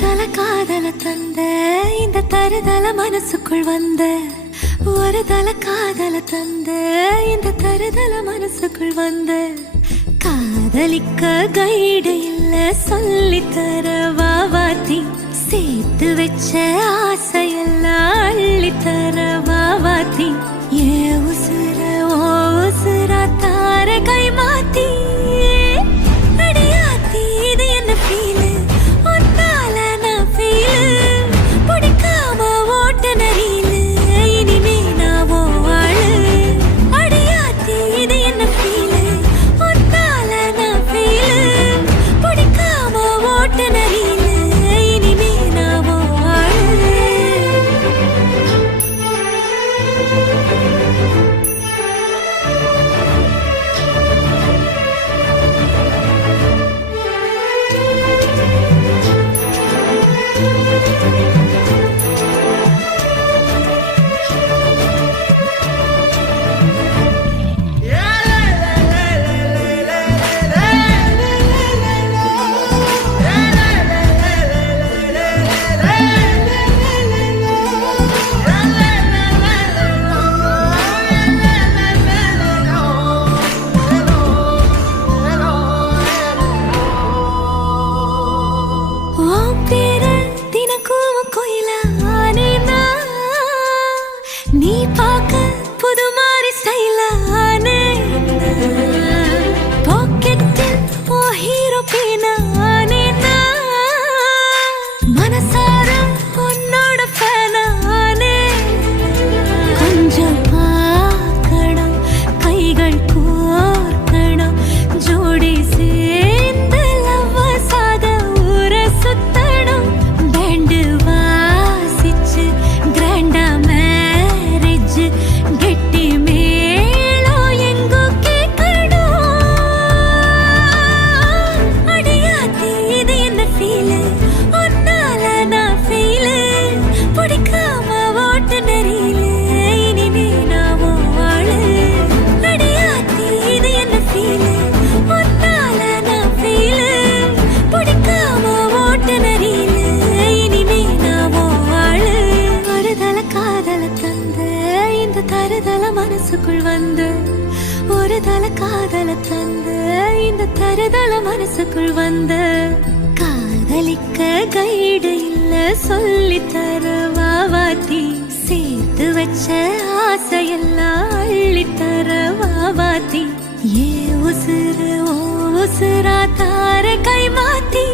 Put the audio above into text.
தல காதல தந்த இந்த தருதல மனசுக்குள் வந்த ஒரு தல காதல தந்த இந்த தருதல மனசுக்குள் வந்த காதலிக்க கைடு இல்ல சொல்லித்தர வாவாத்தி சேர்த்து வச்ச ஆசையெல்லாம் அள்ளித்தர வாவாத்தி ஏ உசுர ஓ உசுரா தார கை மாத்தி அடியாத்தி இது என்ன ஃபீலு ஒன்னால நான் ஃபீலு பிடிக்காம ஓட்ட நரீலு இனிமே நான் ஓ ஆளு அடியாத்தி இது என்ன ஃபீலு ஒன்னால நான் ஃபீலு பிடிக்காம ஓட்ட நரீலு இனிமே நான் ஓ ஆளு நீ பார்க்க புது மாதிரி ஸ்டைலானே பாக்கெட்டில் ஓ ஹீரோ பேனானே மனசார உன்னோட ஃபேனானே கொஞ்சம் பார்க்கணும் கைகள் கோர்க்கணும் ஜோடி சேர்ந்து லவ்வசாக ஊர சுத்தணும் பேண்டு வாசிச்சு கிராண்டா கெட்டி மேளோ எங்கோ கேட்கணும் அடியாத்தி இது என்ன ஃபீலு ஒன்னால நான் ஃபீலு பிடிக்காம ஓட்ட நெறியிலு இனிமே நான் ஓ ஆளு அடியாத்தி இது என்ன ஃபீலு ஒன்னால நான் ஃபீலு பிடிக்காம ஓட்ட நெறியிலு இனிமே நான் ஓ ஆளு ஒரு தல காதல தந்த இந்த தருதல மனசுக்குள் வந்து ஒரு தல காதல தந்த இந்த தருதல மனசுக்குள் வந்து காதலிக்க கைடு இல்ல சொல்லித்தர வாவாத்தி சேர்த்து வச்ச ஆசையெல்லாம் அள்ளித்தர வாவாத்தி ஏ உசுறு ஓ உசுரா தார கை மாத்தி